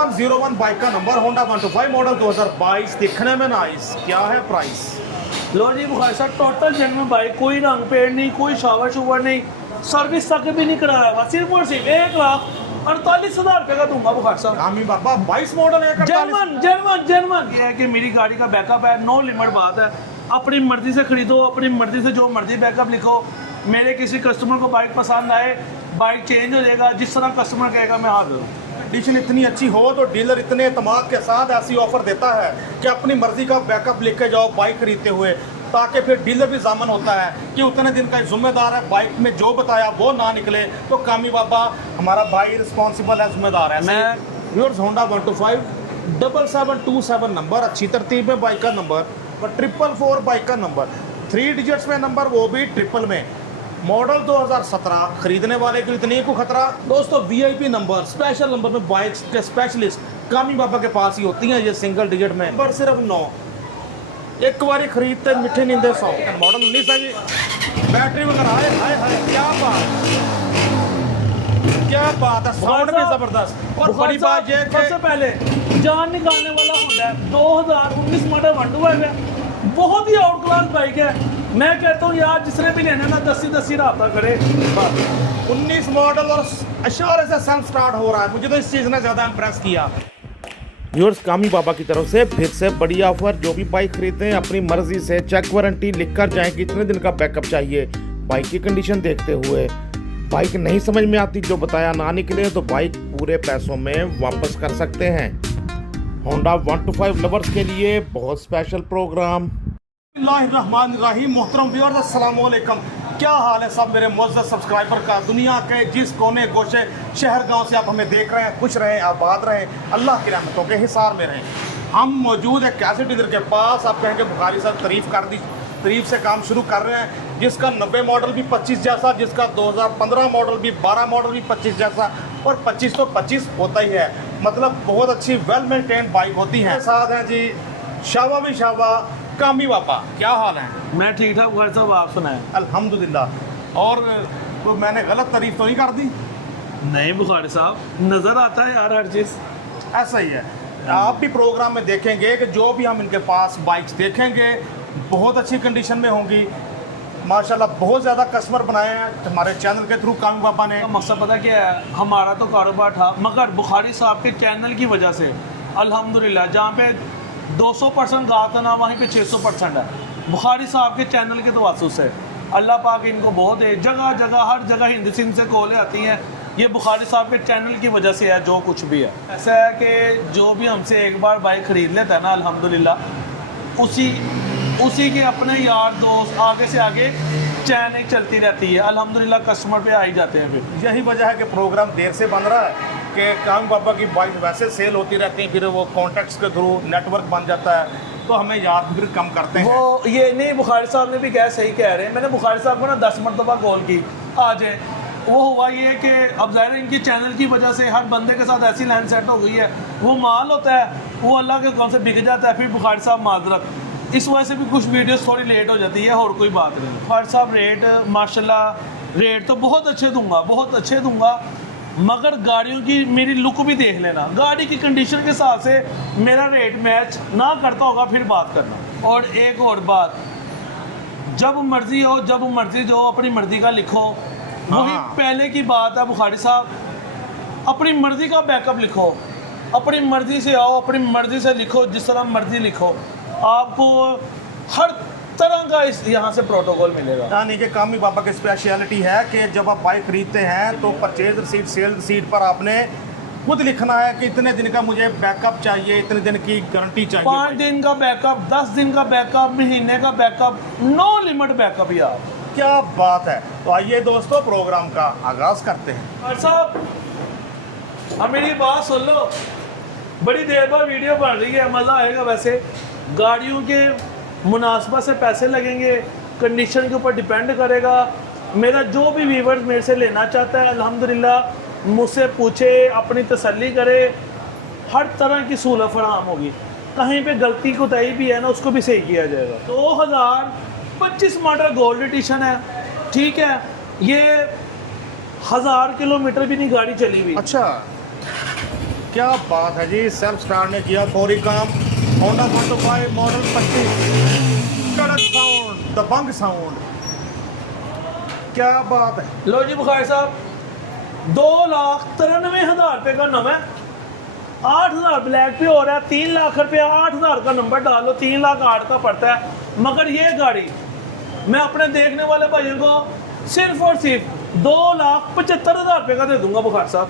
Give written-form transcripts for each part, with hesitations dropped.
0101 bike का number, Honda 125 model 2022, दिखने में नाइस। क्या है प्राइस? लो जी बुखारी साहब, टोटल जेन्युइन बाइक, कोई रंग पेंट नहीं, कोई शावर शुवर नहीं, सर्विस तक भी नहीं कराया हुआ, सिर्फ और सिर्फ 1,48,000 रुपये का दूंगा बुखारी साहब। कामी बाबा 22 मॉडल है, जर्मन ये है कि मेरी गाड़ी का बैकअप है, नो लिमिट बात है। अपनी मर्जी से खरीदो, अपनी मर्जी से जो मर्जी बैकअप लिखो। मेरे किसी कस्टमर को बाइक पसंद आए, बाइक चेंज हो जाएगा, जिस तरह कस्टमर कहेगा मैं हाजिर हूँ। कंडीशन इतनी अच्छी हो तो डीलर इतने एतमाद के साथ ऐसी ऑफर देता है कि अपनी मर्जी का बैकअप लिख के जाओ बाइक खरीदते हुए, ताकि फिर डीलर भी जामन होता है कि उतने दिन का जिम्मेदार है, बाइक में जो बताया वो ना निकले तो कामी बाबा हमारा भाई रिस्पॉन्सिबल है, जिम्मेदार है। मैं व्यूअर्स, होंडा 125 7727 नंबर, अच्छी तरतीब में बाइक का नंबर, और 444 बाइक का नंबर, 3 डिजिट्स में नंबर, वो भी ट्रिपल में, मॉडल 2017। खरीदने वाले को इतनी को खतरा। दोस्तों वीआईपी नंबर, स्पेशल नंबर में बाइक्स के स्पेशलिस्ट कामी बाबा के पास ही होती हैं ये सिंगल डिजिट में। नंबर सिर्फ 9, एक बार खरीदते मीठे नींदे 100। मॉडल 19 है जी, बैटरी वगैरह हाय हाय हाय, क्या बात है, साउंड भी जबरदस्त। और बड़ी बात ये सबसे पहले जान निकालने वाला होंडा है, 2019 मॉडल 125 है, बहुत ही आउट क्लास बाइक है। मैं कहता हूँ यार, जिसने भी लेना ना 10 रहा करे। 19 मॉडल और इशारे से सेल्फ स्टार्ट हो रहा है, मुझे तो इस चीज़ ने ज़्यादा इंप्रेस किया। व्यूअर्स, कामी बाबा की तरफ से फिर से बड़ी ऑफर, जो भी बाइक खरीदते हैं अपनी मर्जी से चेक वारंटी लिख कर जाएं कि इतने दिन का बैकअप चाहिए, बाइक की कंडीशन देखते हुए। बाइक नहीं समझ में आती, जो बताया ना निकले तो बाइक पूरे पैसों में वापस कर सकते हैं। होंडा 125 लवर्स के लिए बहुत स्पेशल प्रोग्राम। बिस्मिल्लाहिर्रहमानिर्रहीम। मोहतरम व्यूअर्स, अस्सलाम वालेकुम। क्या हाल है सब मेरे मुअज़्ज़ज़ सब्सक्राइबर का? दुनिया के जिस कोने गोशे शहर गांव से आप हमें देख रहे हैं, खुश रहें, आबाद रहें, अल्लाह की रहमतों के हिसार में रहें। हम मौजूद है कैसेट डीलर के पास। आप कहेंगे बुखारी साहब तारीफ से काम शुरू कर रहे हैं, जिसका 90 मॉडल भी 25 जैसा, जिसका 2015 मॉडल भी 12 मॉडल भी 25 जैसा, और 25 तो 25 होता ही है। मतलब बहुत अच्छी वेल मेंटेन बाइक होती हैं। साथ हैं जी शाबा भी शाबा, कामी बाबा। क्या हाल है? मैं ठीक ठाक बुखारी साहब, आप सुनाएं? अल्हम्दुलिल्लाह। और तो मैंने गलत तारीफ तो नहीं कर दी? नहीं बुखारी साहब, नज़र आता है यार हर चीज़। ऐसा ही है। आप भी प्रोग्राम में देखेंगे कि जो भी हम इनके पास बाइक्स देखेंगे बहुत अच्छी कंडीशन में होंगी। माशाल्लाह बहुत ज़्यादा कस्टमर बनाए हैं हमारे चैनल के थ्रू कामी बाबा ने। मकसद पता क्या है, हमारा तो कारोबार था, मगर बुखारी साहब के चैनल की वजह से अल्हम्दुलिल्लाह, जहाँ पे 200% गाता था ना, वहीं पे 600% है। बुखारी साहब के चैनल के तवज्जुह से अल्लाह पाक इनको बहुत है, जगह जगह हर जगह हिंद सिंध से कॉलें आती हैं। ये बुखारी साहब के चैनल की वजह से है, जो कुछ भी है। ऐसा है कि जो भी हमसे एक बार बाइक ख़रीद लेता है ना, अल्हम्दुलिल्लाह उसी के अपने यार दोस्त आगे से आगे चैन एक चलती रहती है। अल्हम्दुलिल्लाह कस्टमर पे आ ही जाते हैं। फिर यही वजह है कि प्रोग्राम देर से बन रहा है कि कामी बाबा की बाइक वैसे सेल होती रहती है, फिर वो कॉन्टैक्ट्स के थ्रू नेटवर्क बन जाता है, तो हमें याद फिर कम करते हैं। वो ये नहीं, बुखारी साहब ने भी क्या सही कह रहे हैं। मैंने बुखारी साहब को ना 10 मरतबा कॉल की, आ जाए। वो हुआ ये कि अब ज़ाहिर इनकी चैनल की वजह से हर बंदे के साथ ऐसी लाइन सेट हो गई है, वो माल होता है वो अल्लाह के कौन से बिक जाता है। फिर बुखारी साहब माजरत, इस वजह से भी कुछ वीडियोस थोड़ी लेट हो जाती है, और कोई बात नहीं। बुखारी साहब रेट माशाल्लाह रेट तो बहुत अच्छे दूंगा, मगर गाड़ियों की मेरी लुक भी देख लेना। गाड़ी की कंडीशन के हिसाब से मेरा रेट मैच ना करता होगा, फिर बात करना। और एक और बात, जब मर्जी हो जब मर्जी जो अपनी मर्जी का लिखो, वही पहले की बात है। बुखारी साहब अपनी मर्जी का बैकअप लिखो, अपनी मर्जी से आओ, अपनी मर्जी से लिखो, जिस तरह मर्जी लिखो, आपको हर तरह का इस यहाँ से प्रोटोकॉल मिलेगा। यानी कि कामी बाबा की स्पेशलिटी है कि जब आप बाइक खरीदते हैं तो परचेज रसीट, सेल रसीट पर आपने खुद लिखना है कि इतने दिन का मुझे बैकअप चाहिए, इतने दिन की गारंटी चाहिए। 5 दिन का बैकअप, 10 दिन का बैकअप, महीने का बैकअप, नो लिमिट बैकअप। यार क्या बात है। तो आइए दोस्तों प्रोग्राम का आगाज करते हैं। और साहब अब मेरी बात सुन लो, बड़ी देर बाद वीडियो बन रही है, मज़ा आएगा। वैसे गाड़ियों के मुनासबत से पैसे लगेंगे, कंडीशन के ऊपर डिपेंड करेगा। मेरा जो भी व्यूवर्स मेरे से लेना चाहता है, अल्हम्दुलिल्लाह मुझसे पूछे, अपनी तसल्ली करे, हर तरह की सहूलत फराहम होगी। कहीं पे गलती कोताही भी है ना, उसको भी सही किया जाएगा। 2025 मॉडल गोल्ड एडिशन है, ठीक है। ये 1000 किलोमीटर भी नहीं गाड़ी चली हुई। अच्छा, क्या बात है जी, सेल्फ स्टार्ट ने किया फौरी काम। होंडा 125 मॉडल 25, कड़क साउंड, दबंग साउंड, क्या बात है। लो जी बुखारी साहब, 2,93,000 रुपये का नवा है, 8,000 ब्लैक पे हो रहा है, 3 लाख रुपया 8,000 का नंबर डाल लो, 3,08,000 का पड़ता है। मगर ये गाड़ी मैं अपने देखने वाले भाइयों को सिर्फ और सिर्फ 2,75,000 रुपये का दे दूंगा बुखारी साहब।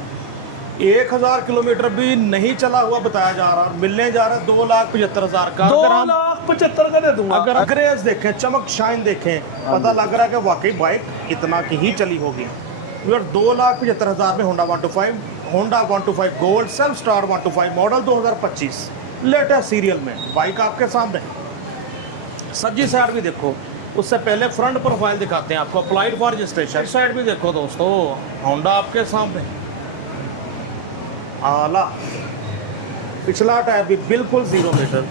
1,000 किलोमीटर भी नहीं चला हुआ बताया जा रहा, मिलने जा रहा है 2,75,000 का। अगर हम 2,75,000 का दे दूंगा। अगर ग्रेस देखें, चमक शाइन देखें, पता लग रहा है कि वाकई बाइक इतना की ही चली होगी। 2,75,000 में Honda 125 gold self star 125 model 2025 latest serial में बाइक आपके सामने। सज्जी साइड भी देखो, उससे पहले फ्रंट प्रोफाइल दिखाते हैं आपको, अप्लाइड फॉर रजिस्ट्रेशन। साइड भी देखो दोस्तों, होंडा आपके सामने, आला। पिछला टायर भी बिल्कुल 0 मीटर,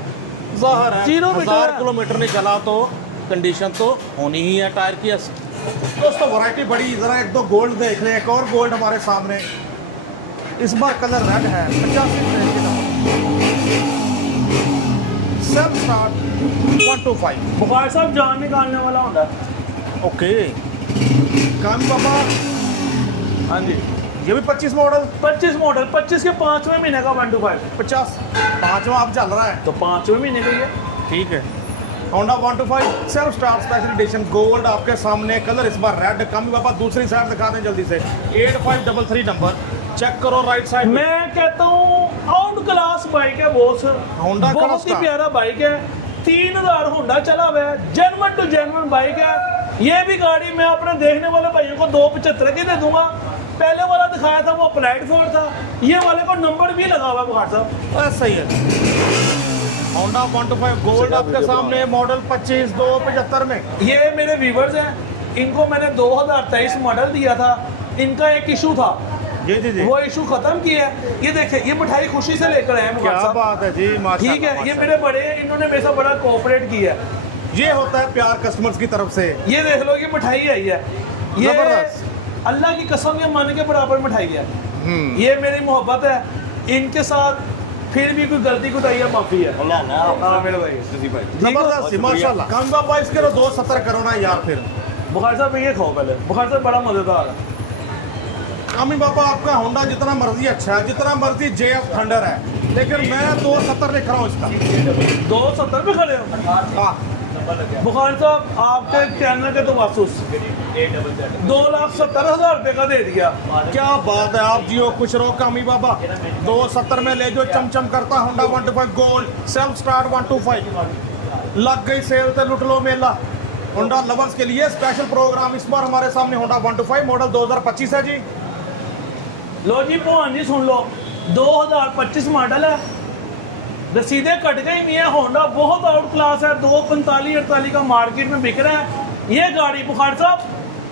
ज़ाहिर है 0 मीटर 1000 किलोमीटर नहीं चला तो कंडीशन तो होनी ही है टायर की ऐसी। दोस्तों वैरायटी बड़ी, ज़रा एक दो गोल्ड देख लें। एक और गोल्ड हमारे सामने, इस बार कलर रेड है, 85 के नंबर, सेल्फ स्टार्ट 125। बुखारी साहब जान निकालने वाला होंडा। ओके, काम बाबा। हाँ जी, ये भी 25 मॉडल, 25 मॉडल, 25 के 5वें महीने का 125, 50 5वां आप चल रहा है तो 5वें महीने का ही है। ठीक है। Honda 125 self start special edition gold आपके सामने, कलर इस बार रेड। कम बाबा दूसरी साइड दिखा दें जल्दी से, 8533 नंबर चेक करो राइट साइड। मैं कहता हूँ आउट क्लास बाइक है बॉस, होंडा बहुत ही प्यारा बाइक है। 3,000 होंडा चला हुआ है, जेन्युइन टू जेन्युइन बाइक है। ये भी गाड़ी मैं अपने देखने वाले भाइयों को 2,75 की दे दूंगा। पहले वाला दिखाया था वो अप्लाइड फॉर था, ये वाले को नंबर भी लगा हुआ है बुखार साहब। सही है। होंडा 125 गोल्ड आपके सामने, मॉडल 25 275 में। ये मेरे व्यूवर्स हैं, इनको मैंने 2023 मॉडल दिया था। इनका एक इशू था, जी जी जी, वो इशू खत्म किया है। ये देखिए, ये मिठाई खुशी से लेकर आए हैं बुखार क्या साहब। बात है जी, माशाल्लाह। ठीक है, ये मेरे बड़े हैं, इन्होंने मेरे साथ बड़ा कोऑपरेट किया है। ये होता है प्यार कस्टमर्स की तरफ से। ये देख लो, ये मिठाई आई है, ये जबरदस्त। अल्लाह की कसम, ये मन के बराबर मिठाई है। ये मेरी मोहब्बत है इनके साथ, फिर भी कोई गलती कोताही है, माफी है। हाँ मेरे भाई, जबरदस्त माशाल्लाह। कम बाबा इसके 270 करो ना यार। फिर बुखार साहब ये खाओ पहले, बुखार साहब बड़ा मजेदार है। अमी बाबा आपका होंडा जितना मर्जी अच्छा है, जितना मर्जी JF थंडर है, लेकिन मैं 270 लिख रहा हूँ इसका। 270 पे खड़े हो? हाँ बुखार साहब आपके चैनल के तो वासुस 2,70,000 रुपये का दे दिया। क्या बात है, आप जियो खुश रहो कामी बाबा। 270 में ले जो चमचम करता होंडा 125 गोल्ड सेल्फ स्टार्ट 125। लग गई सेल तो लुट लो मेला। होंडा लवर्स के लिए स्पेशल प्रोग्राम इस बार हमारे सामने होंडा 125 मॉडल 2025 है जी। लो जी भगवान जी सुन लो, 2025 मॉडल है, रसीदें कट गई नहीं है। होंडा बहुत आउट क्लास है, 245-48 का मार्केट में बिक रहा है। ये गाड़ी बुखार साहब,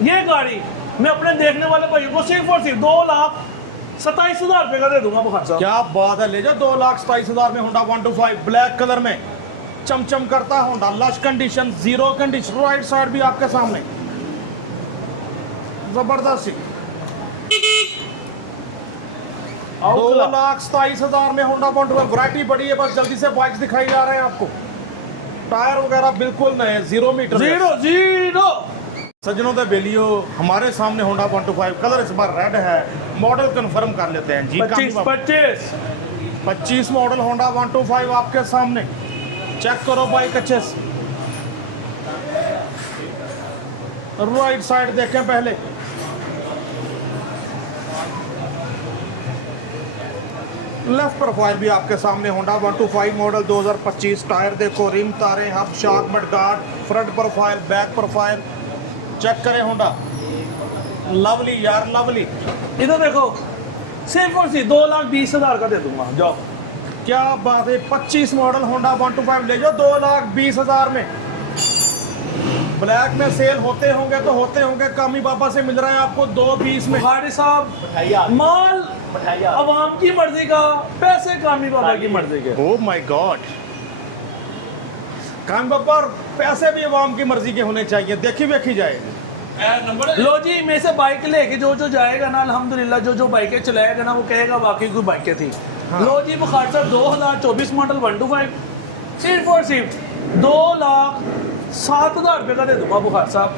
ये गाड़ी मैं अपने देखने वाले भाइयों को सिर्फ और सिर्फ 2,27,000 रुपये का दे दूंगा बुखार साहब। क्या बात है, ले जाओ 2,27,000 में होंडा 125 ब्लैक कलर में चमचम करता Honda, lush condition, 0 condition. Right side भी आपके सामने जबरदस्त। 2,27,000 में होंडा 125। वैरायटी बड़ी है, बस जल्दी से बाइक्स दिखाई जा रहे हैं आपको। टायर वगैरह बिल्कुल नए, 0 मीटर, 0 सज्जनों दे बेलियो हमारे सामने होंडा 125। कलर इस बार रेड है, मॉडल कंफर्म कर लेते हैं जी। 25 मॉडल होंडा 125 आपके सामने, चेक करो बाइक अच्छे से। राइट साइड देखें पहले, लेफ्ट प्रोफाइल भी आपके सामने होंडा 125 मॉडल 2025। टायर देखो, रिम, तारे, hub, shock, mudguard, front profile, back profile check करें होंडा। लवली यार, लवली। इधर देखो, सिर्फ और सिर्फ 2,20,000 का दे दूंगा, जाओ। क्या बात है, 25 मॉडल होंडा 125 ले जाओ 2,20,000 में। ब्लैक में सेल होते होंगे तो होते होंगे, कामी बाबा से मिल रहा है आपको 2,20 में। बुखारी साहब, माल अवाम की मर्जी का, पैसे कामी बाबा की मर्जी के। ओह माय गॉड, कामी बाबा पैसे भी अवाम की मर्जी के होने चाहिए, देखी देखी जाए। लो जी, में से बाइक लेके जो जाएगा ना, अल्हम्दुलिल्लाह जो बाइकें चलाएगा ना, वो कहेगा वाकई कोई बाइकें थी। लो जी बुखार साहब 2024 मॉडल 125 सिर्फ और सिर्फ 2,07,000 रुपये का दे दूंगा बुखार साहब।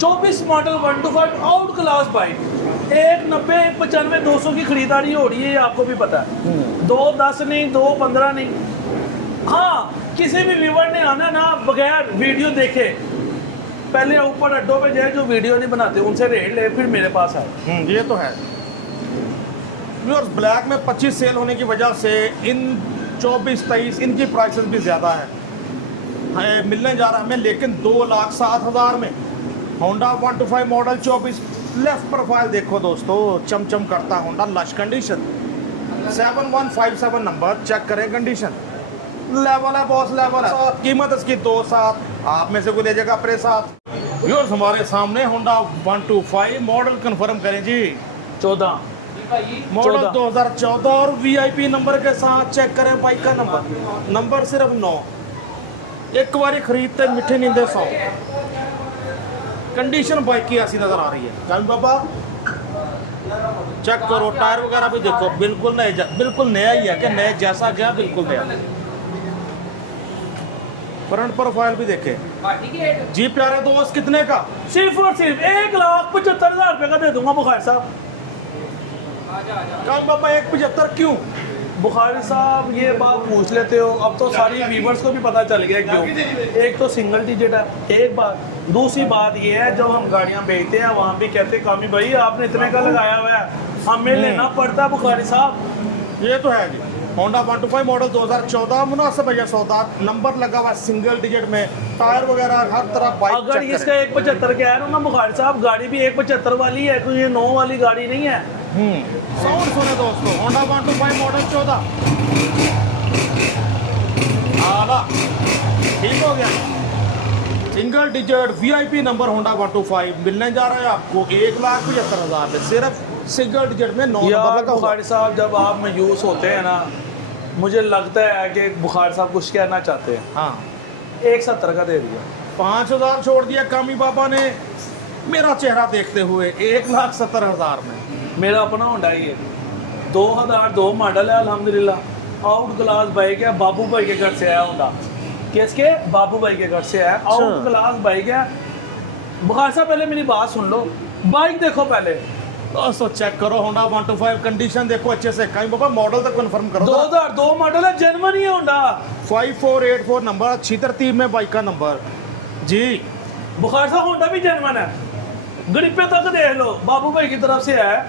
24 मॉडल 125 आउट क्लास बाइक 190 195 200 की खरीदारी हो रही है, आपको भी पता है। 210 नहीं 215 नहीं। हाँ, किसी भी व्यूअर ने आना ना बगैर वीडियो देखे, पहले ऊपर अड्डों पे जाए जो वीडियो नहीं बनाते उनसे रेट ले, फिर मेरे पास आए। ये तो है। व्यूअर्स, ब्लैक में 25 सेल होने की वजह से इन 24-23 इनकी प्राइसेस भी ज़्यादा है मिलने जा रहा है हमें, लेकिन 2,07,000 में होंडा 125 मॉडल 24 लेफ्ट प्रोफाइल देखो दोस्तों, चमचम करता Honda, lush condition, 7157 number, check करें कंडीशन, लेवल है बॉस, लेवल है। कीमत इसकी 2,700, आप में से कोई ले जाएगा अपने साथ। व्यूअर्स, हमारे सामने होंडा 125 मॉडल कंफर्म करें जी, 14 मॉडल 2014 और वीआईपी नंबर के साथ। चेक करें बाइक का नंबर सिर्फ 9। एक बारी खरीदते मीठे नींदे 100। कंडीशन बाइक की ऐसी नजर आ रही है। कल बाबा चेक करो, टायर वगैरह भी देखो, बिल्कुल नया, बिल्कुल नया ही है कि नया जैसा गया बिल्कुल नया। फ्रंट प्रोफाइल भी देखे जी प्यारे दोस्त, कितने का? सिर्फ और सिर्फ 1,75,000 रुपये का दे दूंगा बुखारी साहब। कल बाबा 1,75 क्यों? बुखारी साहब ये बात पूछ लेते हो, अब तो सारी व्यूवर्स को भी पता चल गया क्यों। एक तो सिंगल डिजिट है, एक बात। दूसरी बात ये है, जब हम गाड़ियां बेचते हैं वहाँ भी कहते हैं कामी भाई आपने इतने का लगाया हुआ है, हमें लेना पड़ता है बुखारी साहब। ये तो है जी। होंडा 125 मॉडल 2014 मुनासिब है ये सौदा, नंबर लगा हुआ है सिंगल डिजिट में, टायर वगैरह हर तरह बाइक। अगर इसका 1,75 कह रहा हूँ ना बुखारी साहब, गाड़ी भी 1,75 वाली है, कोई ये 9 वाली गाड़ी नहीं है। साउंड सुने दोस्तों, होंडा 125 मॉडल 14 आला ठीक हो गया। Single digit VIP number Honda 125 मिलने जा रहा है आपको 1,75,000 में, सिर्फ सिंगल डिजिट में 9 नंबर लगा। बुखारी साहब जब आप मायूस होते हैं ना, मुझे लगता है कि बुखारी साहब कुछ कहना चाहते हैं। हाँ, 1,70 का दे दिया, 5,000 छोड़ दिया कामी बाबा ने मेरा चेहरा देखते हुए, 1,70,000 में। मेरा अपना होंडा ही है, 2002 मॉडल है अल्हम्दुलिल्लाह, आउट क्लास बाइक है, बाबू भाई के घर से आया होंडा। किसके? बाबू भाई के घर से आया, आउट क्लास बाइक है। बुखारी साहब पहले मेरी बात सुन लो, बाइक देखो पहले दोस्तों, चेक करो होंडा 125 कंडीशन देखो अच्छे से। कहीं बाबा मॉडल तक कंफर्म करो। 2002 मॉडल है, जेन्युइन ही है होंडा। 5484 नंबर, अच्छी तरतीब में बाइक का नंबर जी। बुखारी साहब होंडा भी जेन्युइन है, ग्रिपे तक देख लो, बाबू भाई की तरफ से है,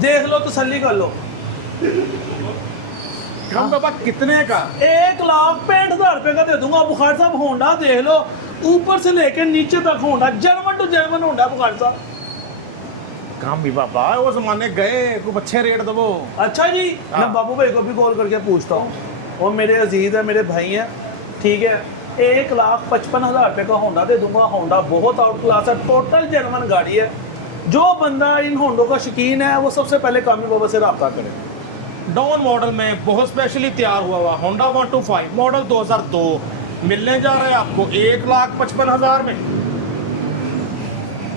देख लो तसल्ली कर लो। कम बाबा कितने का? 1,65,000 रुपये का दे दूंगा बुखारी साहब। होंडा देख लो, ऊपर से लेकर नीचे तक Honda, genuine to genuine Honda Bukhari साहब। काम भी बाबा वो जमाने गए, खूब अच्छे रेट दो। अच्छा जी, मैं बाबू भाई को भी कॉल करके पूछता हूँ, वो मेरे अजीज है, मेरे भाई हैं, ठीक है। 1,55,000 रुपये का होंडा दे दूंगा। होंडा बहुत आउट क्लास है, टोटल जेन्युइन गाड़ी है। जो बंदा इन होंडों का शौकीन है वो सबसे पहले कामी बाबा से रब्ता करे। डाउन मॉडल में बहुत स्पेशली तैयार हुआ हुआ होंडा 125 मॉडल 2002 मिलने जा रहा है आपको 1,55,000 में।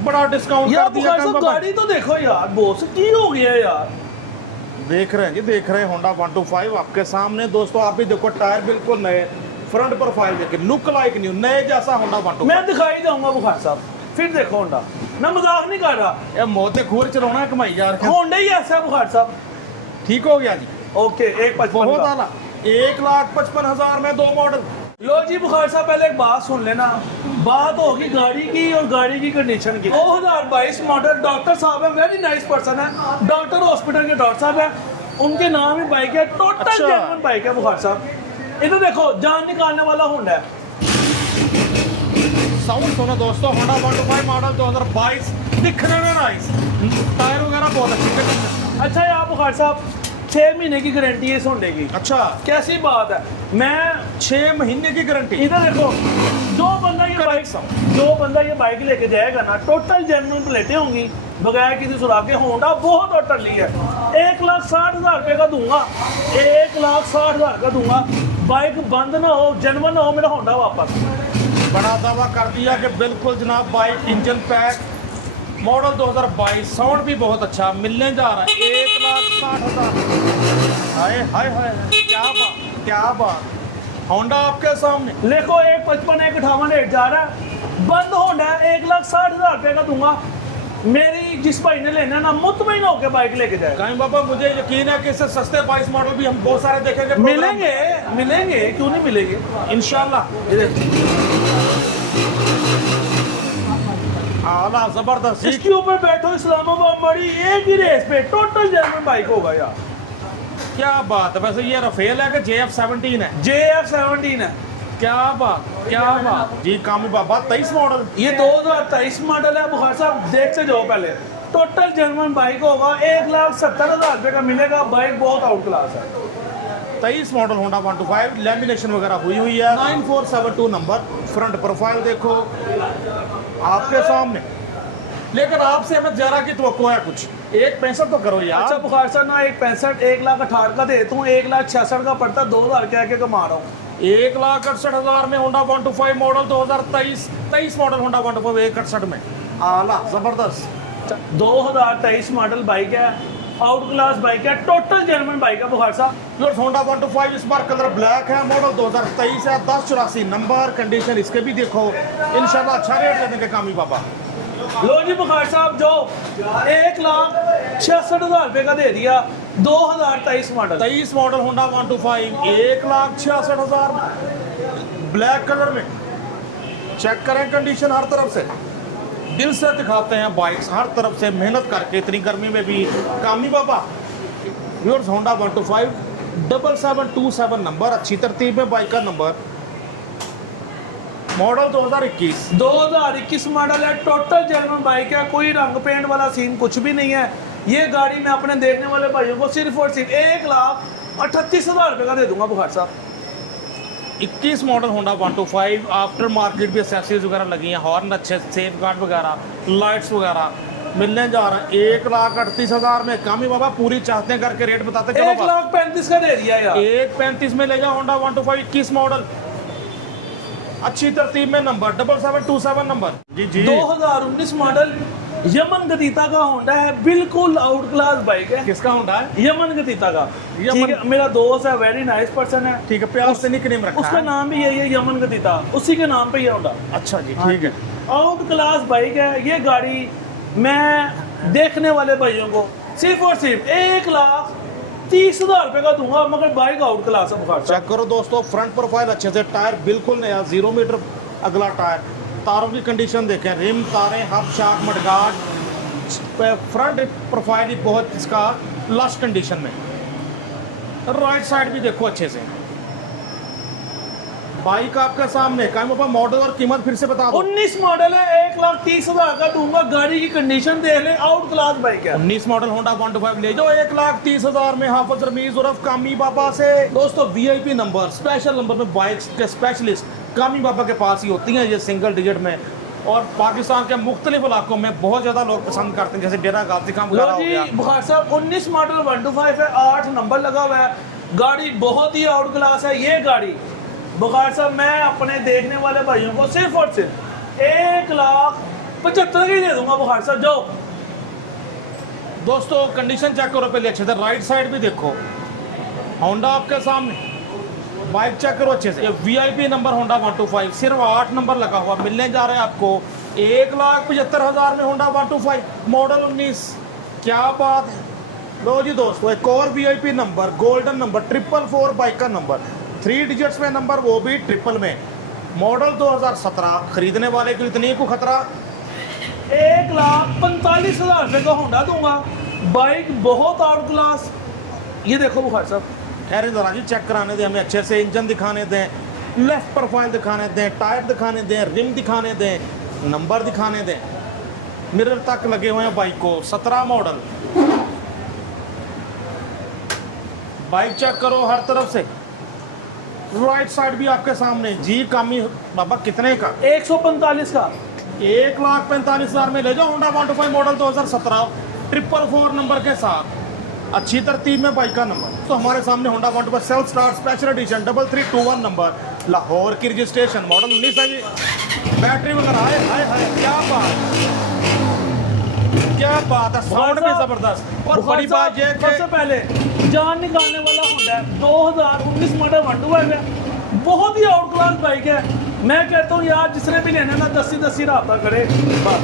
बड़ा डिस्काउंट यार कर दिया। गाड़ी तो देखो यार, बॉस की हो गया यार। देख रहे हैं जी, देख रहे हैं होंडा 125 आपके सामने दोस्तों। आप भी देखो, टायर बिल्कुल नए, फ्रंट प्रोफाइल देखिए, लुक लाइक न्यू, नए जैसा होंडा 125। मैं दिखाई जाऊंगा बुखारी साहब, फिर देखो होंडा, मैं मजाक नहीं कर रहा। ये मोते खूर चलाना कमाई यार, होंडा ही ऐसा है बुखारी साहब। ठीक हो गया जी, ओके। 1,55,000 बहुत आला, 1,55,000 में 2 मॉडल। लो जी बुखारी साहब, पहले एक बात सुन लेना, बात होगी गाड़ी की और गाड़ी की कंडीशन की। 2022 मॉडल, डॉक्टर साहब है, वेरी नाइस पर्सन है, डॉक्टर हॉस्पिटल के डॉक्टर साहब है, उनके नाम ही बाइक है, टोटल जेन्युइन बाइक है बुखारी साहब। इधर देखो, जान निकालने वाला होंडा है। साउंड सुनो दोस्तों, होंडा 125 मॉडल 2022, दिखने में नाइस, टायर वगैरह बहुत अच्छे। अच्छा यार बुखारी साहब, 6 महीने की गारंटी है इस होंडे की। अच्छा, कैसी बात है, मैं 6 महीने की गारंटी। इधर देखो, जो बंदा ये बाइक लेके जाएगा ना, टोटल जेन्युइन प्लेटें होंगी, बगैर किसी सुराग के। होंडा बहुत टोटली है, 1,60,000 रुपये का दूंगा, 1,60,000 का दूंगा। बाइक बंद ना हो, जेन्युइन ना हो, मेरा होंडा वापस। बड़ा दावा कर दिया कि बिल्कुल जनाब, bike engine pack model 2022, sound भी बहुत अच्छा, मिलने जा रहा है 1,60,000। हाय हाय हाय, क्या बात क्या बात। होंडा आपके सामने, देखो 155 158 रेट जा रहा है, बंद होंडा है, 1,60,000 रुपये का दूंगा। मेरी जिस भाई ने लेना ना मुतमईन होकर बाइक लेके जाए। कहीं बाबा मुझे यकीन है कि इससे सस्ते 22 मॉडल भी हम बहुत सारे देखेंगे। मिलेंगे मिलेंगे, क्यों नहीं मिलेंगे इंशाल्लाह। आला जबरदस्त। इसके ऊपर बैठो इस्लामाबाद बड़ी एक ही रेस पे टोटल जर्मन बाइक होगा यार। क्या बात है। वैसे ये रफेल है कि JF17 है? JF17 है। क्या बात जी। कामी बाबा 23 मॉडल, ये 2023 मॉडल है। बुखार साहब देखते जाओ पहले, टोटल जर्मन बाइक होगा, 1,70,000 रुपये का मिलेगा। बाइक बहुत आउट क्लास है। 23 मॉडल होंडा 125, लेमिनेशन वगैरह हुई है। 9472 नंबर, फ्रंट प्रोफाइल देखो आपके सामने। लेकिन आपसे हमें जरा की तो है कुछ 1,65 तो करो यार। अच्छा बुखार साहब ना 1,65 1,68,000 का देता हूँ, 1,66,000 का पड़ता, 2,000 कह के कमा रहा हूँ। 1,68,000 में होंडा 125 मॉडल 2023 मॉडल होंडा 125 1,68 में। आला जबरदस्त। 2023 मॉडल बाइक है, आउट क्लास बाइक है, टोटल जर्मन बाइक है बुखार साहब। जो होंडा 125 इस बार कलर ब्लैक है, मॉडल 2023 है, 1084 नंबर, कंडीशन इसके भी देखो। इंशाल्लाह अच्छा रेट दे देंगे कामी बाबा। लो जी बुखार साहब, जो 1,66,000 रुपये का दे दिया, 2023 मॉडल। 23 मॉडल होंडा 125 1,66,000 में, ब्लैक कलर में। चेक करें कंडीशन हर तरफ से, दिल से दिखाते हैं बाइक्स हर तरफ से, मेहनत करके इतनी गर्मी में भी। कामी बाबा व्यूअर्स, होंडा 125 7727 नंबर, अच्छी तरतीब में बाइक का नंबर, मॉडल 2021 मॉडल है, टोटल जर्मन बाइक है, कोई रंग पेंट वाला सीन कुछ भी नहीं है। ये गाड़ी मैं अपने देखने वाले भाइयों को सिर्फ और सिर्फ 1,38,000 रुपये का दे दूंगा बुखार साहब। 21 मॉडल होंडा 125, आफ्टर मार्केट भी एक्सेसरीज वगैरह लगी हैं, हॉर्न अच्छे, सेफ गार्ड वगैरह, लाइट्स वगैरह, मिलने जा रहा है 1,38,000 में। कामी बाबा पूरी चाहते हैं करके रेट बताते चलो। 1,35,000 का दे दिया यार। 1,35,000 में ले जाओ होंडा 125 21 मॉडल, अच्छी तरतीब में नंबर, 7727 नंबर जी जी। 2019 मॉडल यमन गतीता का होंडा है, बिल्कुल आउट क्लास बाइक है। किसका होंडा है? यमन गतीता का। यमन। ठीक है, मेरा दोस्त है, वेरी नाइस पर्सन है। ठीक है, प्यार से निकनेम रखा उसका है। नाम भी यही है, यमन गतीता, उसी के नाम पे ये होंडा। अच्छा जी, ठीक है। आउट क्लास बाइक है ये गाड़ी। मैं देखने वाले भाइयों को सिर्फ और सिर्फ 1,30,000 रुपये का दूंगा, मगर बाइक आउट क्लास है बुखार। चेक करो दोस्तों, फ्रंट प्रोफाइल अच्छे से, टायर बिल्कुल नया, 0 मीटर अगला टायर, तारों की कंडीशन देखें, रिम, तारें, हब, शाक, मडगार्ड, फ्रंट प्रोफाइल ही बहुत इसका लश कंडीशन में। राइट साइड भी देखो अच्छे से। बाइक आपके सामने, कायम बाबा मॉडल और कीमत फिर से बता दो। 19 मॉडल है, 1,30,000 का दूंगा। गाड़ी की कंडीशन देख ले, आउट क्लास बाइक है। 19 मॉडल होंडा 125 ले जाओ 1,30,000 में, हाफिज रमीज उर्फ कामी बाबा से। दोस्तों VIP नंबर, स्पेशल नंबर में बाइक्स के स्पेशलिस्ट कामी बाबा के पास ही होती हैं, ये सिंगल डिजिट में। और पाकिस्तान के मुख्तलिफ इलाकों में बहुत ज़्यादा लोग पसंद करते हैं, जैसे डेरा गाजी खां वगैरह हो गया। बुखार साहब 19 मॉडल 125 है, 8 नंबर लगा हुआ है, गाड़ी बहुत ही आउट क्लास है। ये गाड़ी बुखार साहब मैं अपने देखने वाले भाइयों को सिर्फ और सिर्फ 1,75,000 की दे दूंगा बुखार साहब। जाओ दोस्तों कंडीशन चेक करो पहले अच्छे से, राइट साइड भी देखो, होंडा आपके सामने, बाइक चेक करो अच्छे से। ये VIP नंबर होंडा 125, सिर्फ 8 नंबर लगा हुआ, मिलने जा रहे हैं आपको 1,75,000 में होंडा 125 मॉडल 19। क्या बात है। लो जी दोस्तों, एक और VIP number, golden number, 444 bike का नंबर, 3 डिजिट्स में नंबर, वो भी ट्रिपल में, मॉडल 2017। खरीदने वाले को इतनी को खतरा। 1,45,000 रुपये का होंडा दूंगा, बाइक बहुत आउट क्लास। ये देखो बुखार साहब, खैर जरा जी चेक कराने दें हमें अच्छे से, इंजन दिखाने दें, लेफ्ट प्रोफाइल दिखाने दें, टायर दिखाने दें, रिम दिखाने दें, नंबर दिखाने दें, मिरर तक लगे हुए हैं बाइक को। 17 मॉडल, बाइक चेक करो हर तरफ से। राइट साइड भी आपके सामने जी। कामी बाबा कितने का? 145 का। 1,45,000 में ले जाओ होंडा 125 मॉडल 2017, 444 नंबर के साथ, अच्छी तरतीब में बाइक का नंबर। तो हमारे सामने Honda 125 self start special edition 3321 number, Lahore की रजिस्ट्रेशन, मॉडल 19 है जी। बैटरी वगैरह हाय हाय हाय, क्या बात। क्या बात है, साउंड भी जबरदस्त। और बड़ी बात ये सबसे कि पहले जान निकालने वाला होंडा है, 2019 मॉडल 125 है, बहुत ही आउट क्लास बाइक है। मैं कहता हूँ यार जिसने भी लेना ना 10 रहा करे बस।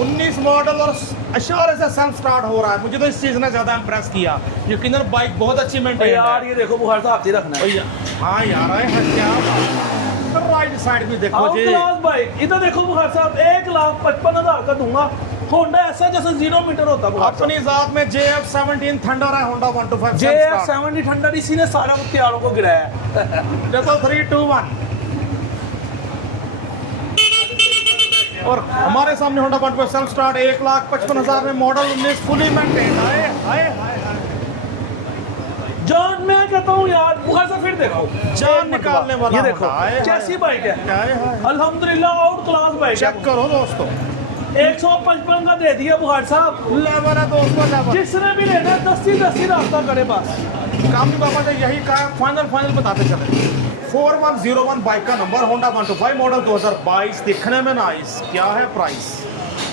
19 मॉडल और एश्योरेंस से सेल्फ स्टार्ट हो रहा है। मुझे तो इस चीज़ ने ज़्यादा इंप्रेस किया। यकीनन बाइक बहुत अच्छी मेंटेन यार है ये देखो बुखार साहब हाथ ही रखना है भैया। हाँ यार है क्या बात। राइट साइड भी देखो आउट जी। Class bike. इधर देखो बुखार साहब 1,55,000 का दूंगा। होंडा ऐसा जैसे 0 मीटर होता बुखार साहब। अपनी जात में JF17 थंडर है, होंडा 125 JF70 ठंडा इसी ने सारा हथियारों को गिराया है। 33321। और हमारे सामने होंडा 125 सेल्फ स्टार्ट 1,55,000 में मॉडल 19 फुली मेंटेन। हाय हाय हाय हाय। जान मैं कहता हूँ यार बुखार से फिर देखो जान निकालने वाला ये देखो होंडा, हाय, कैसी हाय। बाइक है। हाय हाय। अल्हम्दुलिल्लाह आउट क्लास बाइक है। चेक करो दोस्तों, 155 का दे दिया बुखार साहब। लेवल है दोस्तों, लेवल। जिसने भी लेना 10 रास्ता करे बस। कामी बाबा ने यही कहा, फाइनल बताते चले। 4101 बाइक का नंबर, होंडा 125 मॉडल 2022, दिखने में नाइस। क्या है प्राइस?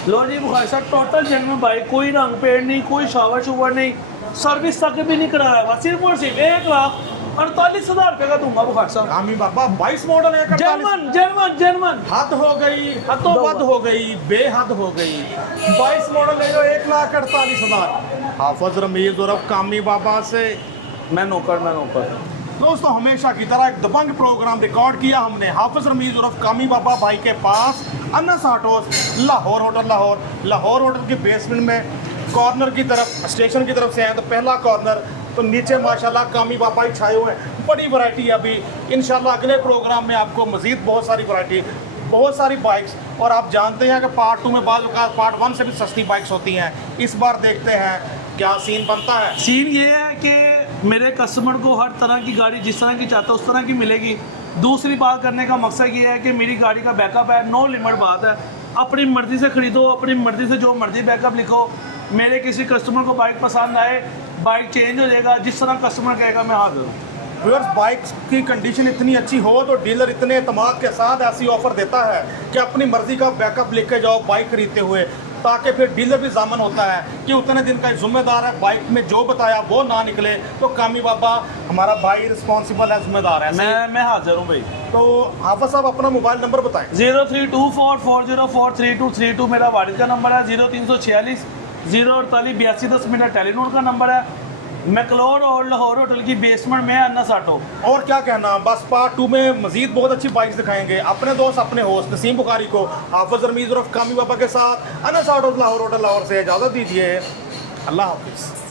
लो जी बुखार साहब टोटल जेन्युइन बाइक, कोई रंग पेंट नहीं, कोई शावर शुवर नहीं, सर्विस तक भी नहीं कराया हुआ, सिर्फ और सिर्फ 1,48,000 रुपये का दूंगा बुखार साहब। कामी बाबा 22 मॉडल है, जर्मन हद हो गई, हद हो गई, बेहद हो गई। 22 मॉडल ले लो 1,48,000। हाफिज रमीज उर्फ कामी बाबा से मैं नौकर। दोस्तों हमेशा की तरह एक दबंग प्रोग्राम रिकॉर्ड किया हमने हाफिज रमीज उर्फ कामी बाबा भाई के पास, अनस ऑटोस, लाहौर होटल के बेसमेंट में कॉर्नर की तरफ, स्टेशन की तरफ से आए तो पहला कॉर्नर, तो नीचे माशाल्लाह कामी बाबा ही छाए हुए हैं। बड़ी वैरायटी है अभी। इंशाल्लाह अगले प्रोग्राम में आपको मज़ीद बहुत सारी वैरायटी, बहुत सारी बाइक्स, और आप जानते हैं कि पार्ट 2 में बाद पार्ट 1 से भी सस्ती बाइक्स होती हैं। इस बार देखते हैं क्या सीन बनता है। सीन ये है कि मेरे कस्टमर को हर तरह की गाड़ी जिस तरह की चाहता है उस तरह की मिलेगी। दूसरी बात करने का मकसद ये है कि मेरी गाड़ी का बैकअप है, नो लिमिट बात है। अपनी मर्ज़ी से ख़रीदो, अपनी मर्ज़ी से जो मर्ज़ी बैकअप लिखो। मेरे किसी कस्टमर को बाइक पसंद आए, बाइक चेंज हो जाएगा, जिस तरह कस्टमर कहेगा मैं हाजिर हूँ। व्यूअर्स, बाइक्स की कंडीशन इतनी अच्छी हो तो डीलर इतने एतमाद के साथ ऐसी ऑफर देता है कि अपनी मर्जी का बैकअप लेके जाओ बाइक खरीदते हुए, ताकि फिर डीलर भी जामन होता है कि उतने दिन का जिम्मेदार है, बाइक में जो बताया वो ना निकले तो कामी बाबा हमारा भाई रिस्पॉन्सिबल है, जिम्मेदार है। मैं हाजिर हूँ भाई। तो हाफिज साहब अपना मोबाइल नंबर बताएं। 0324404332 मेरा वालिद का नंबर है। 0346 048 82 10 मेरा टेलीनोर का नंबर है। मैकलोर और लाहौर होटल की बेसमेंट में अन्ना साटो। और क्या कहना, बस पार्ट 2 में मजीद बहुत अच्छी बाइक्स दिखाएंगे। अपने दोस्त अपने होस्ट नसीम बुखारी को हाफिज रमीज उर्फ कामी बाबा के साथ अन्ना साटो लाहौर होटल लाहौर से इजाज़त दीजिए। अल्लाह हाफिज़।